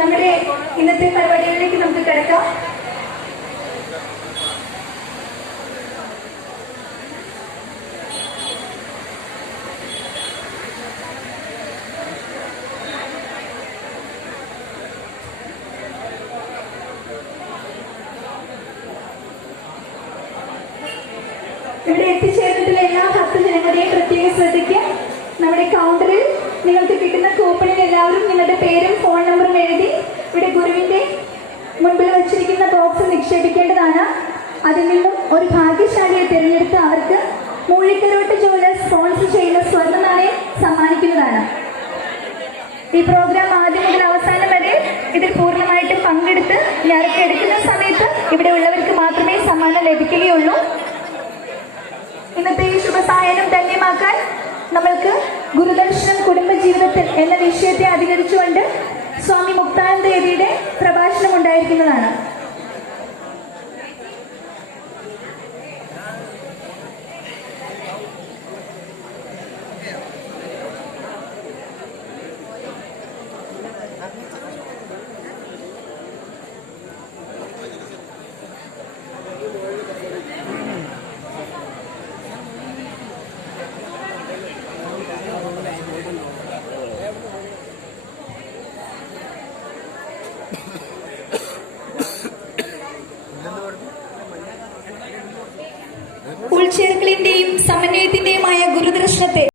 നമ്മുടെ ഇന്നത്തെ പരിപാടികളിലേക്ക് നമുക്ക് കിടക്കാം. ഇവിടെ എത്തിച്ചേർന്നിട്ടുള്ള എല്ലാ ഭക്തജനങ്ങളുടെയും പ്രത്യേക ശ്രദ്ധയ്ക്ക് നമ്മുടെ കൗണ്ടറിൽ നിങ്ങൾക്ക് കിട്ടുന്ന കൂപ്പണിൽ എല്ലാവരും നിങ്ങളുടെ പേരും ഫോൺ നമ്പറും എഴുതി ഇവിടെ ഗുരുവിന്റെ മുൻപിൽ വച്ചിരിക്കുന്ന ബോക്സ് നിക്ഷേപിക്കേണ്ടതാണ്. അതിൽ നിന്നും ഒരു ഭാഗ്യശാലിയെ തിരഞ്ഞെടുത്ത് അവർക്ക് മൂഴിക്കരോട്ട് ജുവലേഴ്സ് സ്പോൺസർ ചെയ്യുന്ന സ്വർണ്ണ നാണയം സമ്മാനിക്കുന്നതാണ്. ഈ പ്രോഗ്രാം ആദ്യം മുതൽ അവസാനം വരെ ഇതിൽ പൂർണ്ണമായിട്ടും പങ്കെടുത്ത് എടുക്കുന്ന സമയത്ത് ഇവിടെ ഉള്ളവർക്ക് മാത്രമേ സമ്മാനം ലഭിക്കുകയുള്ളൂ. ഇന്നത്തെ ഈ ശുഭസായനം ധന്യമാക്കാൻ നമ്മൾക്ക് ഗുരുദർശനം കുടുംബജീവിതത്തിൽ എന്ന വിഷയത്തെ അധികരിച്ചുകൊണ്ട് സ്വാമി മുക്താനന്ദ ദേവിയുടെ പ്രഭാഷണം ഉണ്ടായിരിക്കുന്നതാണ്.